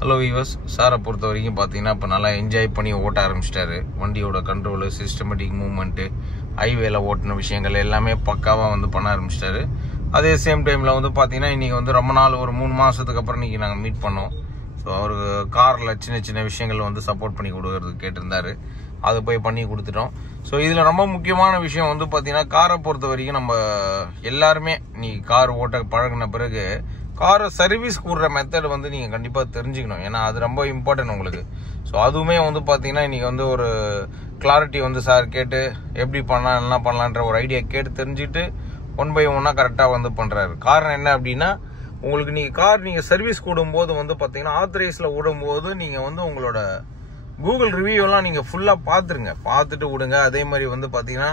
Hello viewers, சாரை பொறுத்த வரைக்கும் பார்த்தீங்கன்னா இப்போ நல்லா என்ஜாய் பண்ணி ஓட்ட ஆரம்பிச்சிட்டாரு. வண்டியோட கண்ட்ரோலு, சிஸ்டமேட்டிக் மூவ்மெண்ட்டு, ஹைவேல ஓட்டின விஷயங்கள் எல்லாமே பக்காவாக வந்து பண்ண ஆரம்பிச்சிட்டாரு. அதே சேம் டைமில் வந்து பார்த்தீங்கன்னா இன்றைக்கி வந்து ரொம்ப நாள் ஒரு 3 மாதத்துக்கு அப்புறம் இன்றைக்கி நாங்கள் மீட் பண்ணோம். ஸோ அவருக்கு காரில் சின்ன சின்ன விஷயங்கள் வந்து சப்போர்ட் பண்ணி கொடுக்கறதுக்கு கேட்டிருந்தாரு. அது போய் பண்ணி கொடுத்துட்டோம். ஸோ இதில் ரொம்ப முக்கியமான விஷயம் வந்து பார்த்தீங்கன்னா காரை பொறுத்த வரைக்கும் நம்ம எல்லாருமே கார் ஓட்ட பழகின பிறகு காரை சர்வீஸ் கூடுற மெத்தட் வந்து நீங்கள் கண்டிப்பாக தெரிஞ்சுக்கணும். ஏன்னா அது ரொம்ப இம்பார்ட்டன்ட் உங்களுக்கு. ஸோ அதுவுமே வந்து பார்த்தீங்கன்னா இன்றைக்கி வந்து ஒரு கிளாரிட்டி வந்து சார் கேட்டு எப்படி பண்ணலாம் என்ன பண்ணலான்ற ஒரு ஐடியா கேட்டு தெரிஞ்சுட்டு 1 by 1 கரெக்டாக வந்து பண்ணுறாரு. காரணம் என்ன அப்படின்னா உங்களுக்கு நீங்கள் சர்வீஸ் கூடும்போது வந்து பார்த்தீங்கன்னா ஆத்தரைஸில் விடும்போது நீங்கள் வந்து உங்களோட கூகுள் ரிவ்யூலாம் நீங்கள் ஃபுல்லாக பார்த்துட்டு விடுங்க. அதே மாதிரி வந்து பார்த்தீங்கன்னா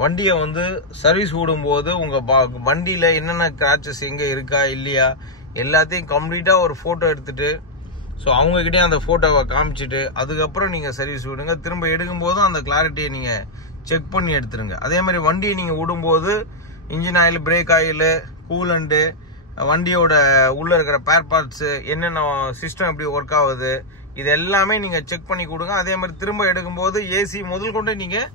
வண்டியை வந்து சர்வீஸ் விடும்போது உங்கள் வண்டியில் என்னென்ன கிராச்சஸ் எங்கே இருக்கா இல்லையா எல்லாத்தையும் கம்ப்ளீட்டாக ஒரு ஃபோட்டோ எடுத்துட்டு ஸோ அவங்ககிட்டயே அந்த ஃபோட்டோவை காமிச்சிட்டு அதுக்கப்புறம் நீங்கள் சர்வீஸ் விடுங்க. திரும்ப எடுக்கும்போதும் அந்த கிளாரிட்டியை நீங்கள் செக் பண்ணி எடுத்துருங்க. அதே மாதிரி வண்டியை நீங்கள் விடும்போது engine oil, brake oil, coolant, வண்டியோட உள்ளே இருக்கிற பேர் பார்ட்ஸு, என்னென்ன சிஸ்டம் எப்படி ஒர்க் ஆகுது இது எல்லாமே நீங்கள் செக் பண்ணி கொடுங்க. அதே மாதிரி திரும்ப எடுக்கும்போது ஏசி முதல் கொண்டு நீங்கள்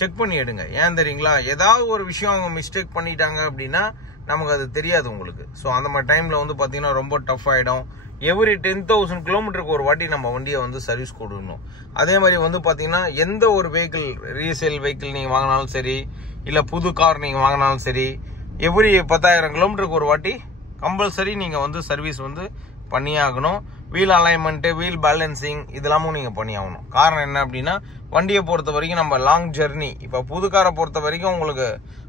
செக் பண்ணி எடுங்க. ஏன் தெரியுங்களா, ஏதாவது ஒரு விஷயம் அவங்க மிஸ்டேக் பண்ணிட்டாங்க அப்படின்னா நமக்கு அது தெரியாது உங்களுக்கு. ஸோ அந்த மாதிரி டைமில் வந்து பார்த்தீங்கன்னா ரொம்ப டஃப் ஆகிடும். எவ்ரி 10,000 கிலோமீட்டருக்கு ஒரு வாட்டி நம்ம வண்டியை வந்து சர்வீஸ் கொடுக்கணும். அதே மாதிரி வந்து பார்த்தீங்கன்னா எந்த ஒரு வெஹிக்கிள், ரீசேல் வெஹிக்கிள் நீங்கள் வாங்கினாலும் சரி, இல்லை புது கார் நீங்கள் வாங்கினாலும் சரி, எவ்ரி 10,000 கிலோமீட்டருக்கு ஒரு வாட்டி கம்பல்சரி நீங்கள் வந்து சர்வீஸ் வந்து பண்ணியே ஆகணும். வீல் அலைன்மெண்ட்டு, வீல் பேலன்சிங் இதெல்லாமும் நீங்கள் பண்ணி ஆகணும். காரணம் என்ன அப்படின்னா வண்டியை பொறுத்த வரைக்கும் நம்ம லாங் ஜெர்னி, இப்போ புது காரை பொறுத்த வரைக்கும் உங்களுக்கு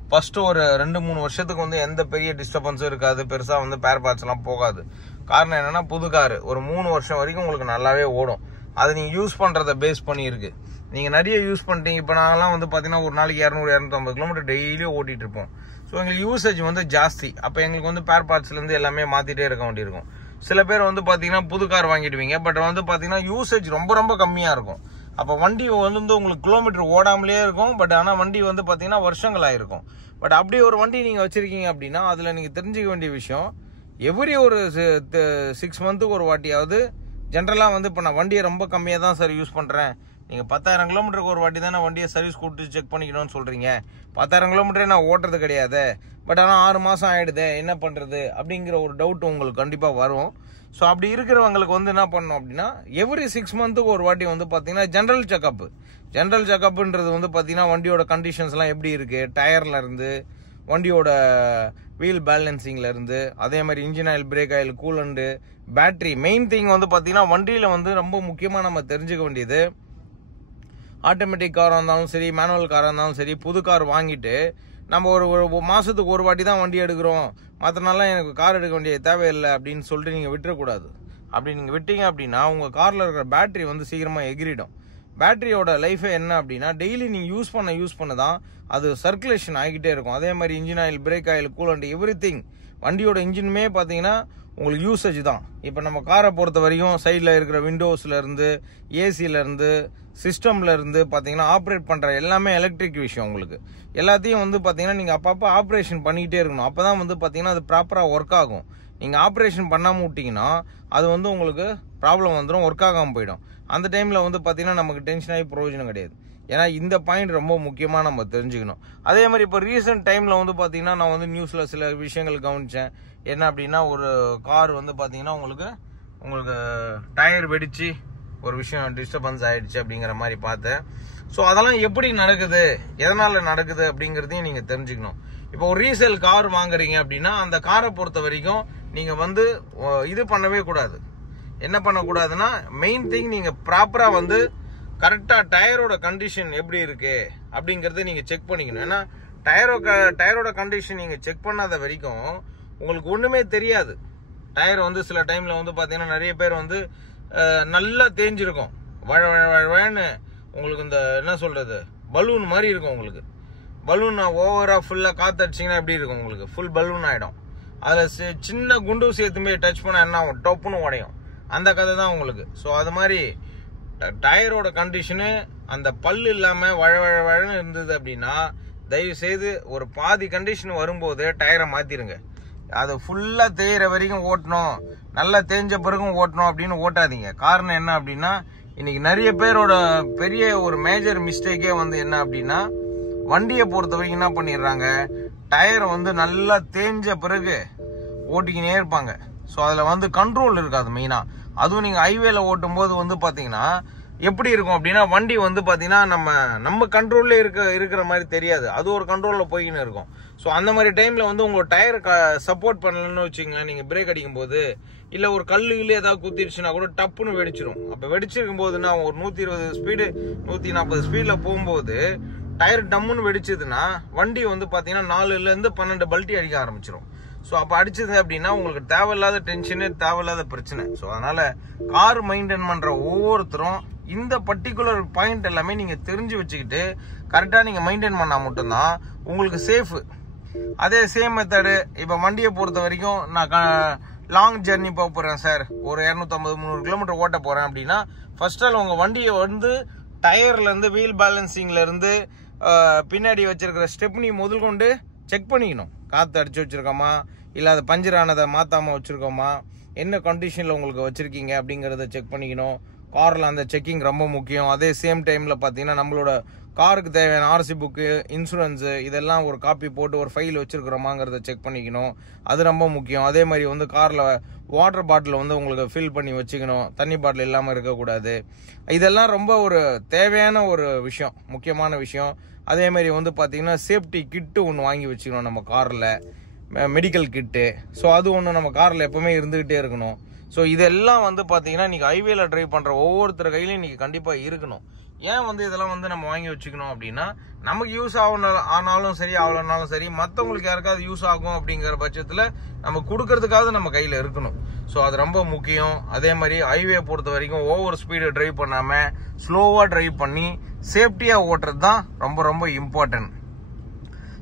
ஃபர்ஸ்ட் ஒரு 2-3 வருஷத்துக்கு வந்து எந்த பெரிய டிஸ்டர்பன்ஸும் இருக்காது, பெருசாக வந்து பேர் பார்ட்ஸ்லாம் போகாது. காரணம் என்னன்னா புது காரு ஒரு 3 வருஷம் வரைக்கும் உங்களுக்கு நல்லாவே ஓடும். அது நீங்கள் யூஸ் பண்ணுறத பேஸ் பண்ணியிருக்கு. நீங்கள் நிறைய யூஸ் பண்ணிட்டீங்க. இப்போ நாங்களாம் வந்து பார்த்தீங்கன்னா ஒரு நாளைக்கு 200-250 கிலோமீட்டர் டெய்லியும் ஓட்டிகிட்டு இருப்போம். ஸோ எங்களுக்கு யூசேஜ் வந்து ஜாஸ்தி. அப்போ எங்களுக்கு வந்து பேர் பார்ட்ஸ்லேருந்து எல்லாமே மாற்றிட்டே இருக்க வேண்டியிருக்கும். சில பேர் வந்து பார்த்தீங்கன்னா புது கார் வாங்கிடுவீங்க, பட் வந்து பார்த்தீங்கன்னா யூசேஜ் ரொம்ப ரொம்ப கம்மியாக இருக்கும். அப்போ வண்டி வந்து உங்களுக்கு கிலோமீட்டர் ஓடாமலே இருக்கும். பட் ஆனால் வண்டி வந்து பார்த்தீங்கன்னா வருஷங்களாக இருக்கும். பட் அப்படி ஒரு வண்டி நீங்கள் வச்சுருக்கீங்க அப்படின்னா அதில் நீங்கள் தெரிஞ்சுக்க வேண்டிய விஷயம், எவ்ரி ஒரு 6 மந்த்துக்கு ஒரு வாட்டியாவது ஜென்ரலாக வந்து இப்போ நான் வண்டியை ரொம்ப கம்மியாக தான் சார் யூஸ் பண்ணுறேன், நீங்கள் 10,000 கிலோமீட்டருக்கு ஒரு வாட்டி தான் நான் வண்டியை சர்வீஸ் கொடுத்து செக் பண்ணிக்கணும்னு சொல்கிறீங்க, 10,000 கிலோமீட்டரே நான் ஓட்டுறது கிடையாது, பட் ஆனால் 6 மாதம் ஆகிடுது என்ன பண்ணுறது அப்படிங்கிற ஒரு டவுட் உங்களுக்கு கண்டிப்பாக வரும். ஸோ அப்படி இருக்கிறவங்களுக்கு வந்து என்ன பண்ணணும் அப்படின்னா எவ்ரி 6 மந்த்துக்கு ஒரு வாட்டி வந்து பார்த்தீங்கன்னா ஜென்ரல் செக்கப்புன்றது வந்து பார்த்தீங்கன்னா வண்டியோட கண்டிஷன்ஸ்லாம் எப்படி இருக்குது, டயர்லேருந்து, வண்டியோட வீல் பேலன்சிங்லேருந்து, அதே மாதிரி engine oil, brake oil, coolant, battery. Main thing வந்து பார்த்தீங்கன்னா வண்டியில் வந்து ரொம்ப முக்கியமாக நம்ம தெரிஞ்சுக்க வேண்டியது, ஆட்டோமேட்டிக் காராக இருந்தாலும் சரி, மேனுவல் காராக இருந்தாலும் சரி, புது கார் வாங்கிட்டு நம்ம ஒரு மாதத்துக்கு ஒரு வாட்டி தான் வண்டி எடுக்கிறோம், மற்ற நாள்லாம் எனக்கு கார் எடுக்க வேண்டிய தேவையில்லை அப்படின்னு சொல்லிட்டு நீங்கள் விட்டுறக்கூடாது. அப்படி நீங்கள் விட்டீங்க அப்படின்னா உங்கள் காரில் இருக்கிற பேட்டரி வந்து சீக்கிரமாக எகிரிடும். பேட்டரியோட லைஃபே என்ன அப்படின்னா டெய்லி நீங்கள் யூஸ் பண்ண தான் அது சர்க்குலேஷன் ஆகிக்கிட்டே இருக்கும். அதே மாதிரி engine oil, brake oil, coolant, everything வண்டியோட இன்ஜினுமே பார்த்தீங்கன்னா உங்களுக்கு யூசேஜ் தான். இப்போ நம்ம காரை பொறுத்த வரைக்கும் சைடில் இருக்கிற விண்டோஸ்லேருந்து, ஏசியிலேருந்து, சிஸ்டம்லேருந்து பார்த்தீங்கன்னா ஆப்ரேட் பண்ணுற எல்லாமே எலக்ட்ரிக் விஷயம். உங்களுக்கு எல்லாத்தையும் வந்து பார்த்தீங்கன்னா நீங்கள் அப்பப்போ ஆப்ரேஷன் பண்ணிக்கிட்டே இருக்கணும். அப்போ தான் வந்து பார்த்தீங்கன்னா அது ப்ராப்பராக ஒர்க் ஆகும். நீங்கள் ஆப்ரேஷன் பண்ணாமல் விட்டிங்கன்னா அது வந்து உங்களுக்கு ப்ராப்ளம் வந்துடும், ஒர்க் ஆகாமல் போயிடும். அந்த டைமில் வந்து பார்த்தீங்கன்னா நமக்கு டென்ஷன் ஆகி பிரயோஜனம் கிடையாது. ஏன்னா இந்த பாயிண்ட் ரொம்ப முக்கியமாக நம்ம தெரிஞ்சுக்கணும். அதே மாதிரி இப்போ ரீசெண்ட் டைமில் வந்து பார்த்தீங்கன்னா நான் வந்து நியூஸில் சில விஷயங்கள் கவனித்தேன். என்ன அப்படின்னா ஒரு கார் வந்து பார்த்தீங்கன்னா உங்களுக்கு டயர் வெடிச்சு ஒரு விஷயம் டிஸ்டர்பன்ஸ் ஆகிடுச்சு அப்படிங்கிற மாதிரி பார்த்தேன். ஸோ அதெல்லாம் எப்படி நடக்குது, எதனால் நடக்குது அப்படிங்கிறதையும் நீங்கள் தெரிஞ்சுக்கணும். இப்போ ஒரு ரீசேல் கார் வாங்குறீங்க அப்படின்னா அந்த காரை பொறுத்த வரைக்கும் நீங்கள் வந்து இது பண்ணவே கூடாது. என்ன பண்ணக்கூடாதுன்னா மெயின் திங் நீங்கள் ப்ராப்பராக வந்து கரெக்டாக டயரோட கண்டிஷன் எப்படி இருக்கு அப்படிங்கிறத நீங்கள் செக் பண்ணிக்கணும். ஏன்னா டயரோட கண்டிஷன் நீங்கள் செக் பண்ணாத வரைக்கும் உங்களுக்கு ஒன்றுமே தெரியாது. டயர் வந்து சில டைமில் வந்து பார்த்தீங்கன்னா நிறைய பேர் வந்து நல்லா தேஞ்சிருக்கும், வழன்னு உங்களுக்கு இந்த என்ன சொல்கிறது பலூன் மாதிரி இருக்கும். உங்களுக்கு பலூன் ஓவராக ஃபுல்லாக காற்று அடிச்சிங்கன்னா எப்படி இருக்கும், உங்களுக்கு ஃபுல் பலூன் ஆகிடும். அதில் சின்ன குண்டு சேர்த்துமே டச் பண்ணால் என்ன ஆகும், டப்புன்னு உடையும். அந்த கதை தான் உங்களுக்கு. ஸோ அது மாதிரி டயரோட கண்டிஷனு அந்த பல்லு இல்லாமல் வழன்னு இருந்தது அப்படின்னா தயவு செய்து ஒரு பாதி கண்டிஷன் வரும்போது டயரை மாற்றிடுங்க. அது ஃபுல்லாக தேயிற வரைக்கும் ஓட்டணும், நல்லா தேஞ்ச பிறகும் ஓட்டணும் அப்படின்னு ஓட்டாதீங்க. காரணம் என்ன அப்படின்னா, இன்னைக்கு நிறைய பேரோட பெரிய ஒரு மேஜர் மிஸ்டேக்கே வந்து என்ன அப்படின்னா, வண்டியை பொறுத்த வரைக்கும் என்ன பண்ணிடுறாங்க, டயரை வந்து நல்லா தேஞ்ச பிறகு ஓட்டிக்கினே இருப்பாங்க. ஸோ அதில் வந்து கண்ட்ரோல் இருக்காது மெயினாக. அதுவும் நீங்கள் ஹைவேல ஓட்டும் போது வந்து பார்த்தீங்கன்னா எப்படி இருக்கும் அப்படின்னா, வண்டி வந்து பார்த்தீங்கன்னா நம்ம கண்ட்ரோல்ல இருக்கிற மாதிரி தெரியாது, அது ஒரு கண்ட்ரோலில் போய்கின்னு இருக்கும். ஸோ அந்த மாதிரி டைமில் வந்து உங்களோட டயர் சப்போர்ட் பண்ணலன்னு வச்சுங்களேன், நீங்கள் பிரேக் அடிக்கும் போது இல்லை ஒரு கல்லுகளே ஏதாவது குத்திடுச்சுன்னா கூட டப்புன்னு வெடிச்சிடும். அப்போ வெடிச்சிருக்கும் போதுன்னா ஒரு 120 ஸ்பீடு 140 ஸ்பீடில் போகும்போது டயர் டம்முன்னு வெடிச்சதுன்னா வண்டி வந்து பார்த்தீங்கன்னா 4லேருந்து 12 பல்ட்டி அடிக்க ஆரம்பிச்சிடும். ஸோ அப்போ அடிச்சது அப்படின்னா உங்களுக்கு தேவையில்லாத டென்ஷனு, தேவையில்லாத பிரச்சனை. ஸோ அதனால கார் மெயின்டைன் பண்ணுற ஒவ்வொருத்தரும் இந்த பர்டிகுலர் பாயிண்ட் எல்லாமே நீங்கள் தெரிஞ்சு வச்சுக்கிட்டு கரெக்டாக நீங்கள் மெயின்டைன் பண்ணால் மட்டும்தான் உங்களுக்கு சேஃபு. அதே சேம் மெத்தடு இப்போ வண்டியை பொறுத்த வரைக்கும் நான் லாங் ஜர்னி போக போகிறேன் சார், ஒரு 250-300 கிலோமீட்டர் ஓட்ட போகிறேன் அப்படின்னா, ஃபர்ஸ்ட் ஆல் உங்கள் வண்டியை வந்து டயர்லேருந்து வீல் பேலன்சிங்லேருந்து பின்னாடி வச்சிருக்கிற ஸ்டெப்னி முதல் கொண்டு செக் பண்ணிக்கணும். காற்று அடிச்சு வச்சிருக்கோமா, இல்லை அதை பஞ்சர் ஆனதை மாற்றாமல் வச்சுருக்கோமா, என்ன கண்டிஷனில் உங்களுக்கு வச்சுருக்கீங்க அப்படிங்கிறத செக் பண்ணிக்கணும். காரில் அந்த செக்கிங் ரொம்ப முக்கியம். அதே சேம் டைமில் பார்த்தீங்கன்னா நம்மளோட காருக்கு தேவையான ஆர்சி புக்கு, இன்சூரன்ஸு இதெல்லாம் ஒரு காப்பி போட்டு ஒரு ஃபைல் வச்சுருக்கிறோமாங்கிறத செக் பண்ணிக்கணும். அது ரொம்ப முக்கியம். அதே மாதிரி வந்து காரில் வாட்டர் பாட்டில் வந்து உங்களுக்கு ஃபில் பண்ணி வச்சுக்கணும், தண்ணி பாட்டில் இல்லாமல் இருக்கக்கூடாது. இதெல்லாம் ரொம்ப ஒரு தேவையான ஒரு விஷயம், முக்கியமான விஷயம். அதே மாதிரி வந்து பார்த்தீங்கன்னா சேஃப்டி கிட்டு ஒன்று வாங்கி வச்சுக்கணும் நம்ம காரில், மெடிக்கல் கிட்டு. ஸோ அது ஒன்று நம்ம காரில் எப்பவுமே இருந்துக்கிட்டே இருக்கணும். ஸோ இதெல்லாம் வந்து பார்த்தீங்கன்னா நீங்கள் ஹைவேல ட்ரைவ் பண்ணுற ஒவ்வொருத்தர் கையிலையும் நீங்கள் கண்டிப்பாக இருக்கணும். ஏன் வந்து இதெல்லாம் வந்து நம்ம வாங்கி வச்சுக்கணும் அப்படின்னா, நமக்கு யூஸ் ஆனாலும் சரி ஆகலனாலும் சரி, மற்றவங்களுக்கு யாருக்காவது யூஸ் ஆகும் அப்படிங்கிற பட்சத்தில் நம்ம கொடுக்கறதுக்காவது நம்ம கையில் இருக்கணும். ஸோ அது ரொம்ப முக்கியம். அதே மாதிரி ஹைவே பொறுத்த வரைக்கும் ஓவர் ஸ்பீடு ட்ரைவ் பண்ணாமல் ஸ்லோவாக ட்ரைவ் பண்ணி சேஃப்டியாக ஓட்டுறது தான் ரொம்ப ரொம்ப இம்பார்ட்டன்ட்.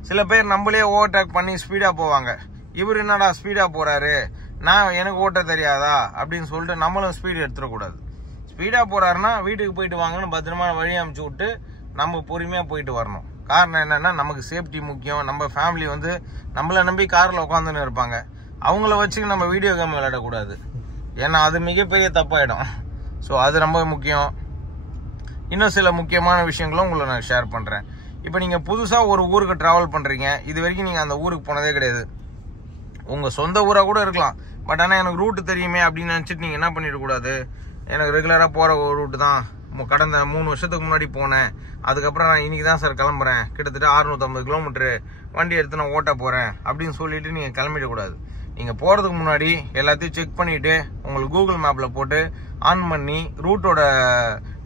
சில பேர் நம்மளே ஓவர்டேக் பண்ணி ஸ்பீடாக போவாங்க. இவர் என்னடா ஸ்பீடாக போகிறாரு, எனக்கு ஓட்ட தெரியாதா அப்படின்னு சொல்லிட்டு நம்மளும் ஸ்பீடு எடுத்துடக்கூடாது. ஸ்பீடாக போகிறாருன்னா வீட்டுக்கு போயிட்டு வாங்கன்னு பத்திரமா வழி அமுச்சு விட்டு நம்ம பொறுமையாக போயிட்டு வரணும். காரணம் என்னென்னா நமக்கு சேஃப்டி முக்கியம். நம்ம ஃபேமிலி வந்து நம்மளை நம்பி காரில் உட்காந்துன்னு இருப்பாங்க, அவங்கள வச்சு நம்ம வீடியோ கேம் விளையாடக்கூடாது, ஏன்னா அது மிகப்பெரிய தப்பாயிடும். ஸோ அது ரொம்ப முக்கியம். இன்னும் சில முக்கியமான விஷயங்களும் உங்களை நான் ஷேர் பண்ணுறேன். இப்போ நீங்கள் புதுசாக ஒரு ஊருக்கு ட்ராவல் பண்ணுறீங்க, இது வரைக்கும் நீங்கள் அந்த ஊருக்கு போனதே கிடையாது, உங்கள் சொந்த ஊராக கூட இருக்கலாம். பட் ஆனால் எனக்கு ரூட்டு தெரியுமே அப்படின்னு நினச்சிட்டு நீங்கள் என்ன பண்ணிடக்கூடாது, எனக்கு ரெகுலராக போகிற ஒரு ரூட்டு தான், கடந்த 3 வருஷத்துக்கு முன்னாடி போனேன், அதுக்கப்புறம் நான் இன்னைக்கு தான் சார் கிளம்புறேன், கிட்டத்தட்ட 650 கிலோமீட்டரு வண்டி எடுத்து நான் ஓட்ட போகிறேன் அப்படின்னு சொல்லிட்டு நீங்கள் கிளம்பிடக்கூடாது. நீங்கள் போகிறதுக்கு முன்னாடி எல்லாத்தையும் செக் பண்ணிவிட்டு உங்களுக்கு கூகுள் மேப்பில் போட்டு ஆன் பண்ணி ரூட்டோட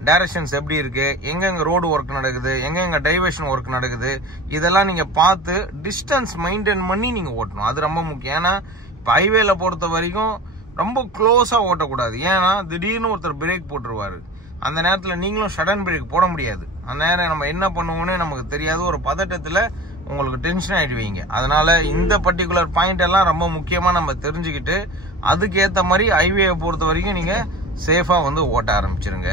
டைரக்ஷன்ஸ் எப்படி இருக்குது, எங்கெங்கே ரோடு ஒர்க் நடக்குது, எங்கெங்கே டைவர்ஷன் ஒர்க் நடக்குது, இதெல்லாம் நீங்கள் பார்த்து டிஸ்டன்ஸ் மெயின்டைன் பண்ணி நீங்கள் ஓட்டணும். அது ரொம்ப முக்கியம். ஏன்னா இப்போ ஹைவேல பொறுத்த வரைக்கும் ரொம்ப க்ளோஸாக ஓட்டக்கூடாது. ஏன்னா திடீர்னு ஒருத்தர் பிரேக் போட்டுருவாரு, அந்த நேரத்தில் நீங்களும் சடன் பிரேக் போட முடியாது. அந்த நேரம் நம்ம என்ன பண்ணுவோன்னே நமக்கு தெரியாது, ஒரு பதட்டத்தில் உங்களுக்கு டென்ஷன் ஆகிடுவீங்க. அதனால இந்த பர்டிகுலர் பாயிண்ட் எல்லாம் ரொம்ப முக்கியமாக நம்ம தெரிஞ்சுக்கிட்டு அதுக்கேற்ற மாதிரி ஹைவேவை பொறுத்த வரைக்கும் நீங்கள் சேஃபாக வந்து ஓட்ட ஆரம்பிச்சிருங்க.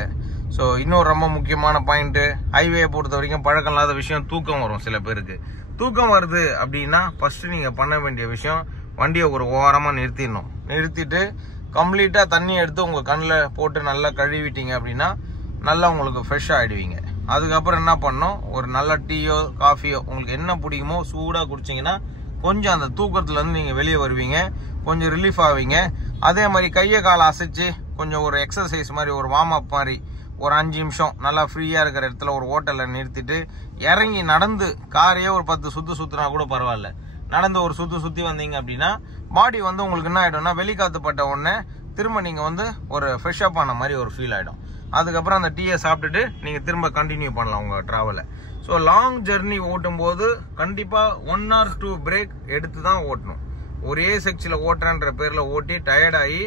ஸோ இன்னொரு ரொம்ப முக்கியமான பாயிண்ட்டு, ஹைவேயை பொறுத்த வரைக்கும் பழக்கம் இல்லாத விஷயம் தூக்கம் வரும். சில பேருக்கு தூக்கம் வருது அப்படின்னா ஃபர்ஸ்ட் நீங்கள் பண்ண வேண்டிய விஷயம், வண்டியை ஒரு ஓரமாக நிறுத்திடணும். நிறுத்திட்டு கம்ப்ளீட்டாக தண்ணி எடுத்து உங்கள் கண்ணில் போட்டு நல்லா கழுவிட்டீங்க அப்படின்னா நல்லா உங்களுக்கு ஃப்ரெஷ்ஷாக ஆகிடுவீங்க. அதுக்கப்புறம் என்ன பண்ணணும், ஒரு நல்ல டீயோ காஃபியோ உங்களுக்கு என்ன பிடிக்குமோ சூடாக குடிச்சிங்கன்னா கொஞ்சம் அந்த தூக்கத்துலேருந்து நீங்கள் வெளியே வருவீங்க, கொஞ்சம் ரிலீஃப் ஆவீங்க. அதே மாதிரி கையை காலை அசைச்சு கொஞ்சம் ஒரு எக்ஸசைஸ் மாதிரி, ஒரு வார்ம் அப் மாதிரி ஒரு 5 நிமிஷம் நல்லா ஃப்ரீயாக இருக்கிற இடத்துல ஒரு ஹோட்டலில் நிறுத்திட்டு இறங்கி நடந்து காரையே ஒரு 10 சுற்றுனா கூட பரவாயில்ல, நடந்து ஒரு சுற்றி வந்தீங்க அப்படின்னா பாடி வந்து உங்களுக்கு என்ன ஆகிடும்னா வெளிக்காத்து பட்ட உடனே திரும்ப நீங்கள் வந்து ஒரு ஃப்ரெஷ்அப் ஆன மாதிரி ஒரு ஃபீல் ஆகிடும். அதுக்கப்புறம் அந்த டீயை சாப்பிட்டுட்டு நீங்கள் திரும்ப கண்டினியூ பண்ணலாம் உங்கள் ட்ராவலை. ஸோ லாங் ஜெர்னி ஓட்டும் போது கண்டிப்பாக 1 or 2 பிரேக் எடுத்து தான் ஓட்டணும். ஒரே செக்ஷனில் ஓட்டுறன்ற பேரில் ஓட்டி டயர்டாகி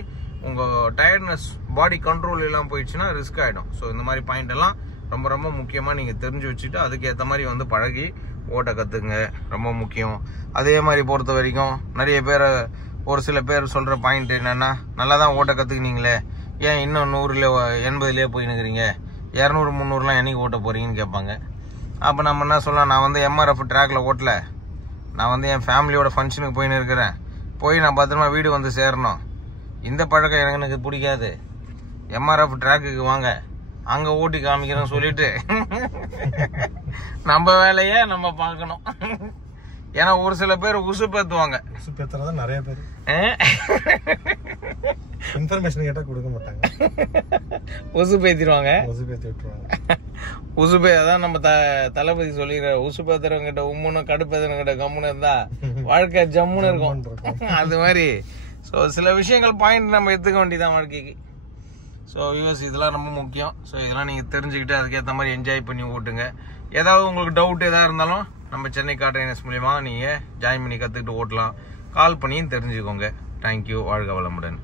உங்கள் டயர்ட்னஸ் பாடி கண்ட்ரோல் எல்லாம் போயிடுச்சுன்னா ரிஸ்க் ஆகிடும். ஸோ இந்த மாதிரி பாயிண்ட் எல்லாம் ரொம்ப ரொம்ப முக்கியமாக நீங்கள் தெரிஞ்சு வச்சுட்டு அதுக்கேற்ற மாதிரி வந்து பழகி ஓட்ட கற்றுங்க, ரொம்ப முக்கியம். அதே மாதிரி பொறுத்த வரைக்கும் நிறைய பேர் ஒரு சில பேர் சொல்கிற பாயிண்ட் என்னென்னா, நல்லா தான் ஓட்ட கற்றுக்கினீங்களே, ஏன் இன்னும் 100-80 போயின்னுக்கிறீங்க, 200-300 என்னைக்கு ஓட்ட போகிறீங்கன்னு கேட்பாங்க. அப்போ நம்ம என்ன சொல்லலாம், நான் வந்து MRF ட்ராக்ல ஓட்டல, நான் வந்து என் ஃபேமிலியோட ஃபங்க்ஷனுக்கு போயின்னு இருக்கிறேன், போய் நான் பத்திரமா வீடு வந்து சேரணும், இந்த பழக்கம் எனக்கு பிடிக்காது. MRF ட்ராக்குக்கு வாங்க, அங்க ஓட்டி காமிக்கிறோம் சொல்லிட்டு நம்ம வேலைய நம்ம பார்க்கணும். ஏன்னா ஒரு சில பேர் உசுப்பேத்துவாங்க. உசுப்பேத்துறதா நிறைய பேர் இன்ஃபர்மேஷன் கேட்டா கொடுக்க மாட்டாங்க. உசுப்பேத்திடுவாங்க, உசுப்பேத்தி விட்டுருவாங்க. உசுப்பே அதான் நம்ம தளபதி சொல்லிடுற, உசுப்பேத்துறவங்க கிட்ட உம்முன்னு கடுப்பேத்துறவங்க கிட்ட கம்முன்னு இருந்தா வாழ்க்கை ஜம்முன்னு இருக்கும். அது மாதிரி ஸோ சில விஷயங்கள் பாயிண்ட் நம்ம எடுத்துக்க வேண்டியதான் வாழ்க்கைக்கு. ஸோ வியூவர்ஸ், இதெல்லாம் ரொம்ப முக்கியம். ஸோ இதெல்லாம் நீங்கள் தெரிஞ்சுக்கிட்டு அதுக்கேற்ற மாதிரி என்ஜாய் பண்ணி ஓட்டுங்க. ஏதாவது உங்களுக்கு டவுட் எதாவது இருந்தாலும் நம்ம சென்னை கார் ட்ரைனர்ஸ் மூலியமாக நீங்கள் ஜாயின் பண்ணி கற்றுக்கிட்டு ஓட்டலாம். கால் பண்ணியும் தெரிஞ்சுக்கோங்க. தேங்க்யூ. வாழ்க வளமுடன்.